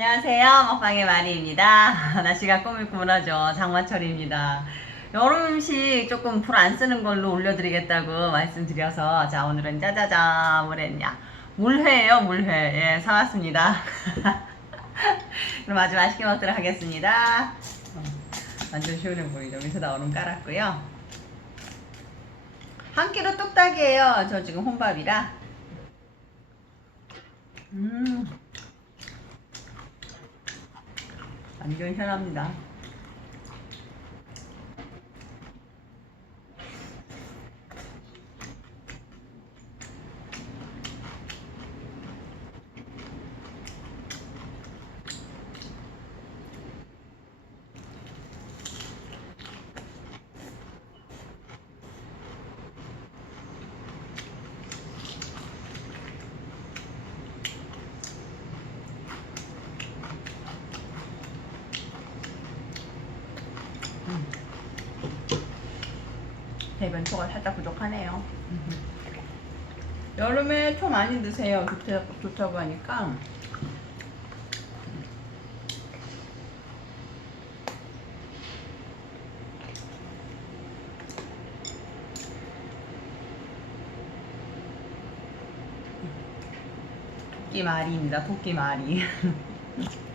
안녕하세요. 먹방의 마리입니다. 날씨가 꾸물꾸물하죠. 장마철입니다. 여름 음식 조금 불 안 쓰는 걸로 올려드리겠다고 말씀드려서 자 오늘은 짜자잔 뭘 했냐 물회예요 물회 예 사왔습니다. 그럼 아주 맛있게 먹도록 하겠습니다. 어, 완전 시원해 보이죠? 밑에다 얼음 깔았고요. 한 끼로 뚝딱이에요. 저 지금 혼밥이라. 음. 완전 시원합니다. 대변초가 살짝 부족하네요. 여름에 초 많이 드세요. 좋다, 좋다고 하니까. 토끼 말이입니다. 토끼 말이.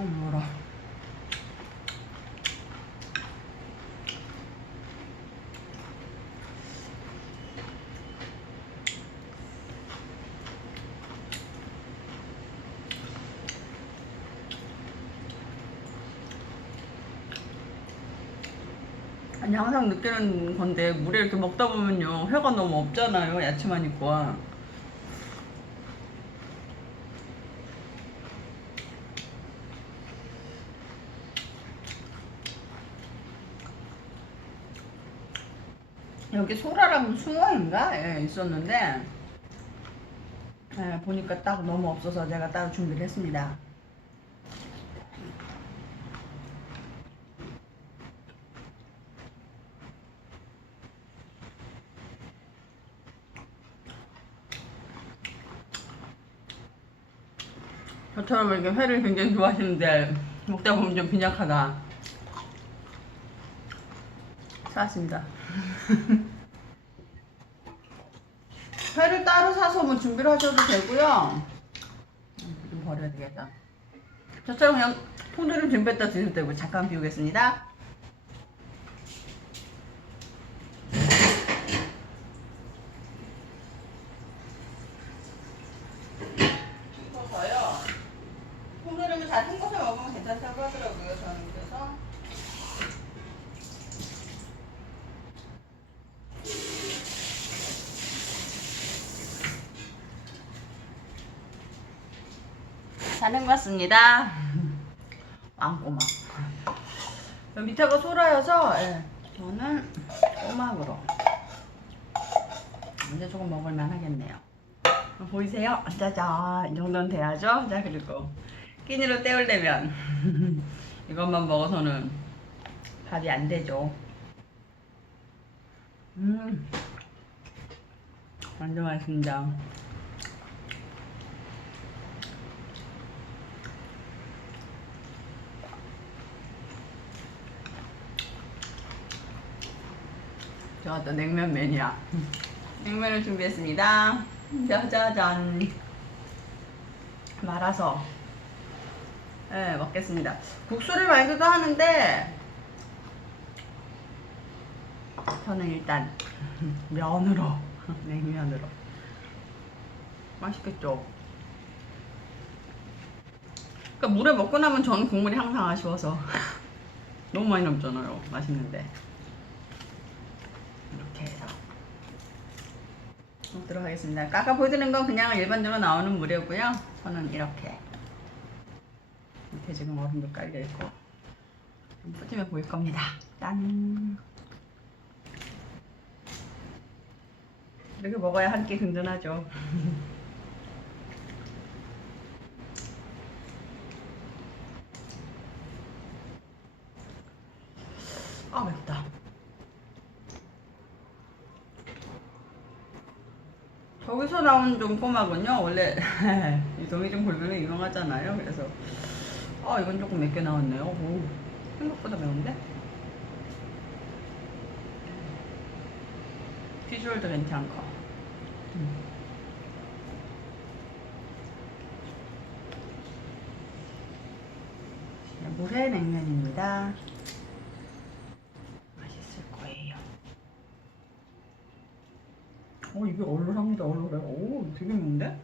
아, 뭐라. 아니 항상 느끼는 건데 물에 이렇게 먹다 보면요 회가 너무 없잖아요 야채만 있고 여기 소라랑 숭어인가 예, 있었는데 예, 보니까 딱 너무 없어서 제가 따로 준비를 했습니다. 저처럼 이렇게 회를 굉장히 좋아하시는데 먹다 보면 좀 빈약하다. 사왔습니다. 회를 따로 사서 뭐 준비를 하셔도 되고요. 음, 좀 버려야 되겠다. 저처럼 그냥 통조림 준비했다 드셔도 되고 잠깐 비우겠습니다. ting어서요. 통조림을 잘 ting어서 먹으면 괜찮다고 하더라고요. 저는 그래서 사는 것 같습니다. 왕꼬막. 밑에가 소라여서 예, 저는 꼬막으로 이제 조금 먹을만 하겠네요. 보이세요? 짜잔 이 정도는 돼야죠. 자 그리고 끼니로 때우려면 이것만 먹어서는 밥이 안 되죠. 음 완전 맛있습니다. 또 냉면 매니아. 냉면을 준비했습니다. 짜자잔. 말아서. 네, 먹겠습니다. 국수를 말기도 하는데, 저는 일단 면으로, 냉면으로. 맛있겠죠? 그러니까 물에 먹고 나면 저는 국물이 항상 아쉬워서. 너무 많이 남잖아요. 맛있는데. 이렇게 해서 먹도록 하겠습니다. 아까 보여드린 건 그냥 일반적으로 나오는 물이고요. 저는 이렇게 밑에 지금 얼음도 깔려 있고 좀 푸짐해 보일 겁니다. 짠. 이렇게 먹어야 한 끼 든든하죠. 아 맵다. 저기서 나온 좀 꼬막은요. 원래 이 동이중 골면은 유명하잖아요. 그래서 아 이건 조금 맵게 나왔네요. 오, 생각보다 매운데? 비주얼도 괜찮고. 음. 네, 물회 냉면입니다 맛있을 거예요 어 이게 얼얼합니다 얼얼해. 오 되게 맵는데?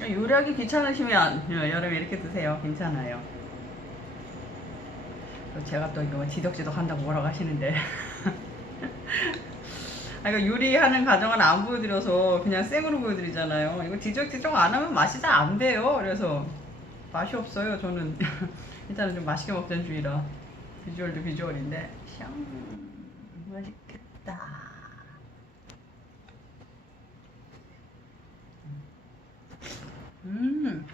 요리하기 귀찮으시면 예, 여름에 이렇게 드세요. 괜찮아요. 또 제가 또 이거 지덕지덕 한다고 뭐라고 하시는데. 아, 이거 요리하는 과정은 안 보여드려서 그냥 생으로 보여드리잖아요. 이거 지적지적 안 하면 맛이 잘 안 돼요. 그래서 맛이 없어요 저는. 일단은 좀 맛있게 먹자는 주의라 비주얼도 비주얼인데 샹 맛있겠다. 음.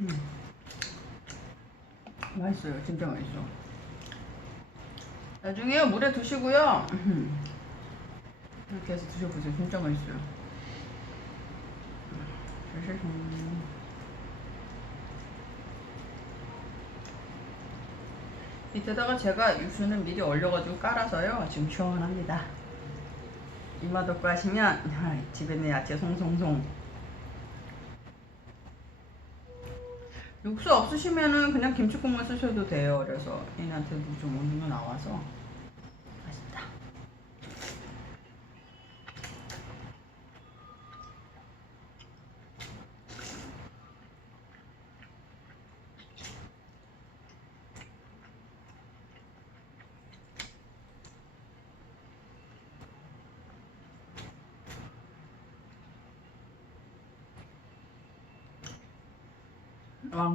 음. 맛있어요. 진짜 맛있어. 나중에 물에 두시고요. 이렇게 해서 드셔보세요. 진짜 맛있어요. 음. 밑에다가 제가 육수는 미리 얼려가지고 깔아서요. 지금 시원합니다. 없고 하시면 아, 집에 있는 야채 송송송. 육수 없으시면은 그냥 김치 국물 쓰셔도 돼요. 그래서 얘한테도 좀 정도 나와서 맛있다.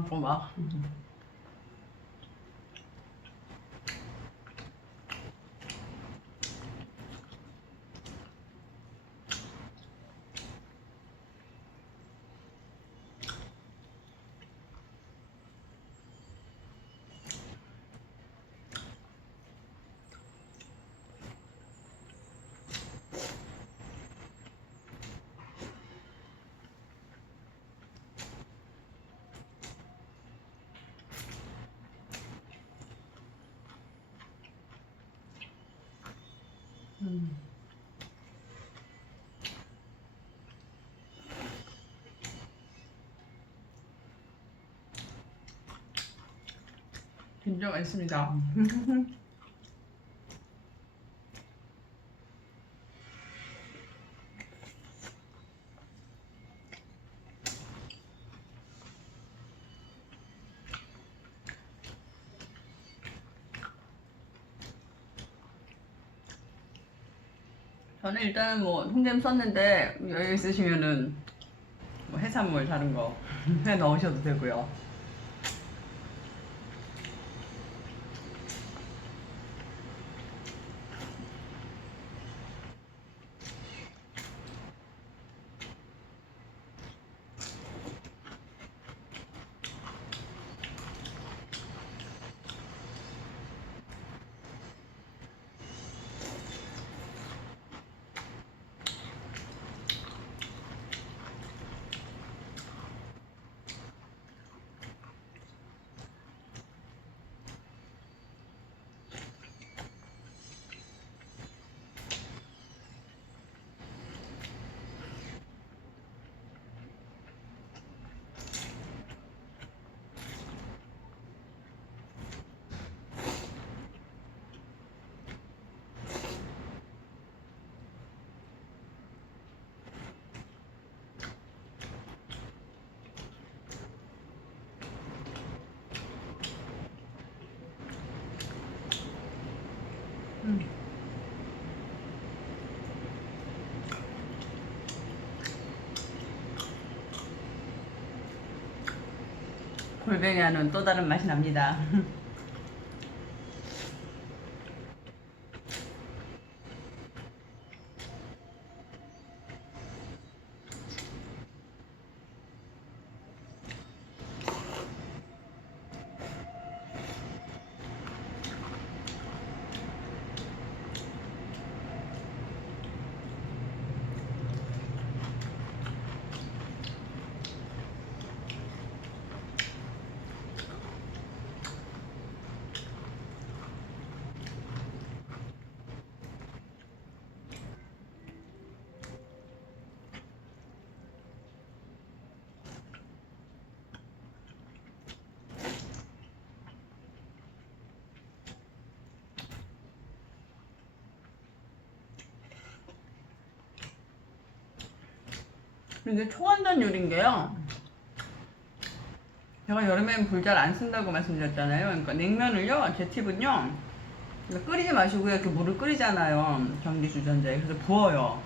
왕꼬 막. 음. 진짜 맛있습니다. 저는 일단은 뭐 홍잼 썼는데 여유 있으시면은 뭐 해산물 다른 거 해 넣으셔도 되고요. 음. 골뱅이와는 또 다른 맛이 납니다. 이게 초간단 요리인 게요. 제가 여름엔 불 잘 안 쓴다고 말씀드렸잖아요. 그러니까 냉면을요, 제 팁은요, 그러니까 끓이지 마시고요. 이렇게 물을 끓이잖아요. 전기 주전자에. 그래서 부어요.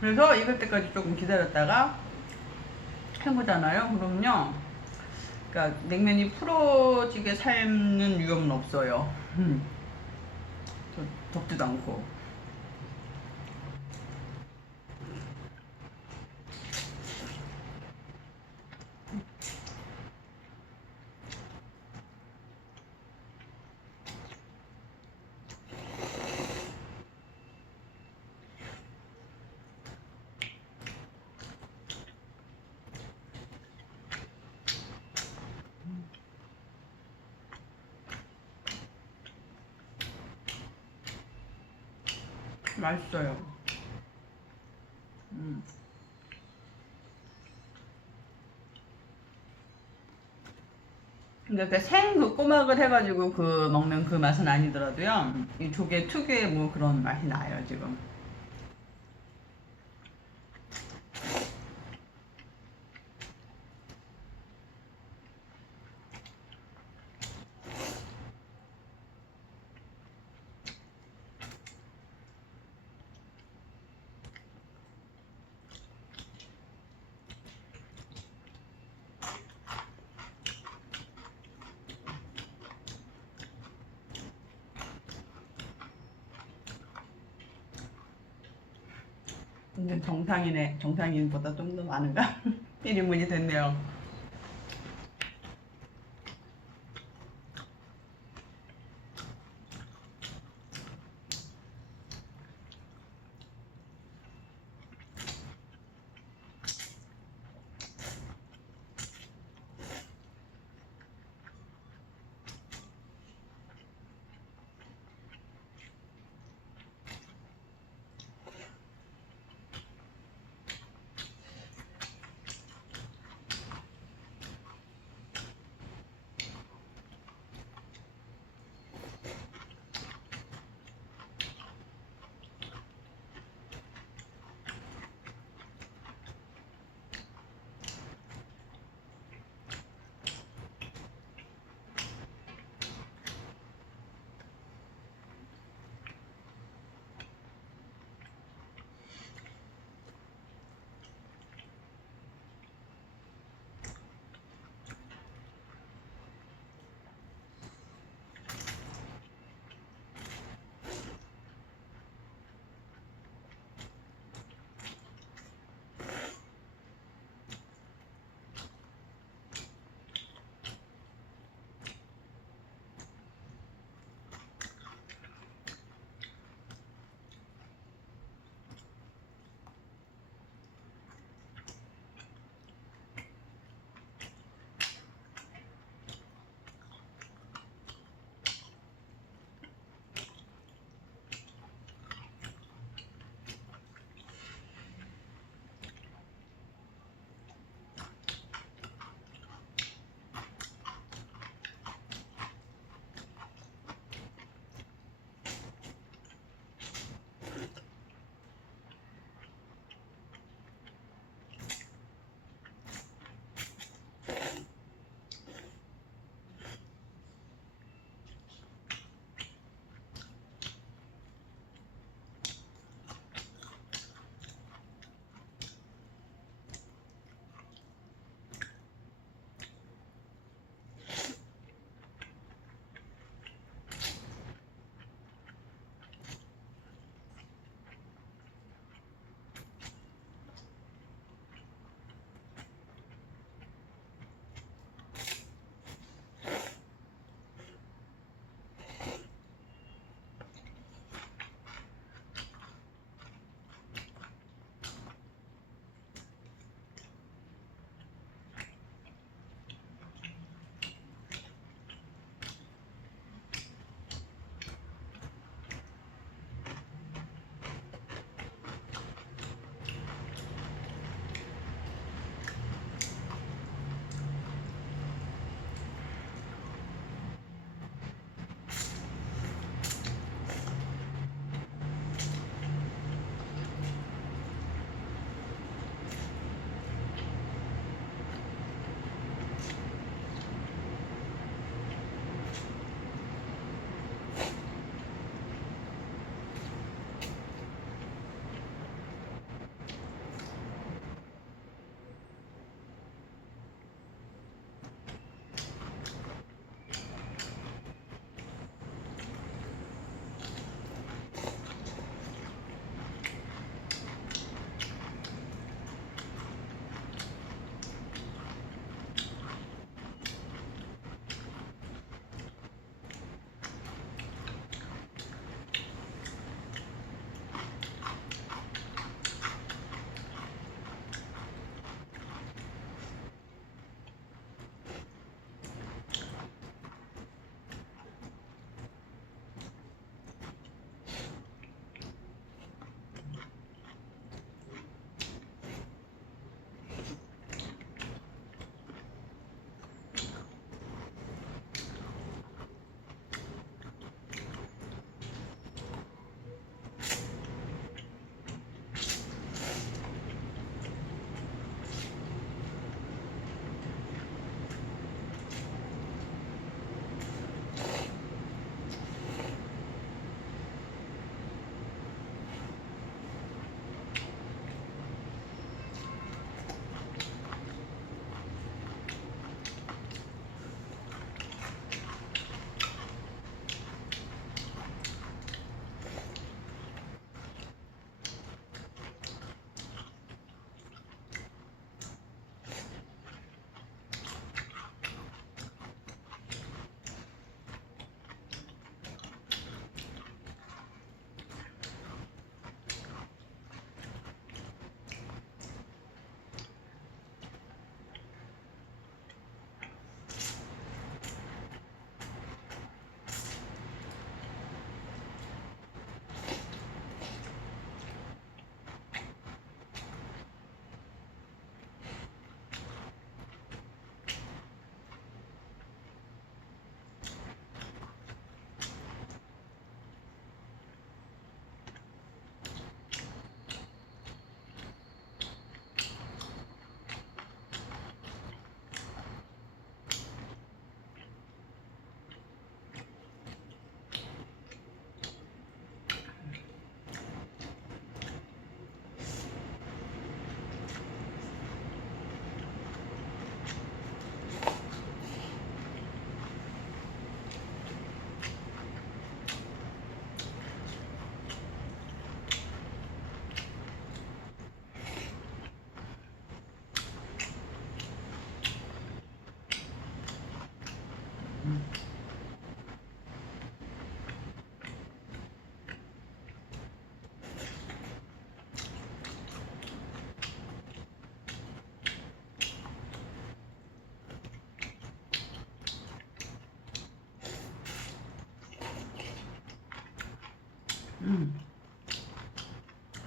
그래서 익을 때까지 조금 기다렸다가 해보잖아요. 그럼요. 그러니까 냉면이 풀어지게 삶는 위험은 없어요. 음. 더 덥지도 않고. 맛있어요. 음. 근데 그생그 꼬막을 해가지고 그 먹는 그 맛은 아니더라도요. 이 조개 특유의 뭐 그런 맛이 나요, 지금. 정상인의 정상인보다 좀 더 많은가? 1인분이 됐네요.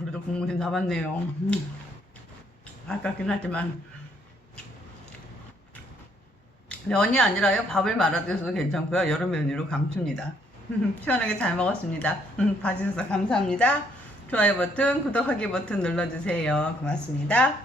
그래도 국물이 남았네요. 음. 아깝긴 하지만 면이 아니라요. 밥을 말아드셔도 괜찮고요. 여름 메뉴로 강추입니다. 시원하게 잘 먹었습니다. 음, 봐주셔서 감사합니다. 좋아요 버튼, 구독하기 버튼 눌러주세요. 고맙습니다.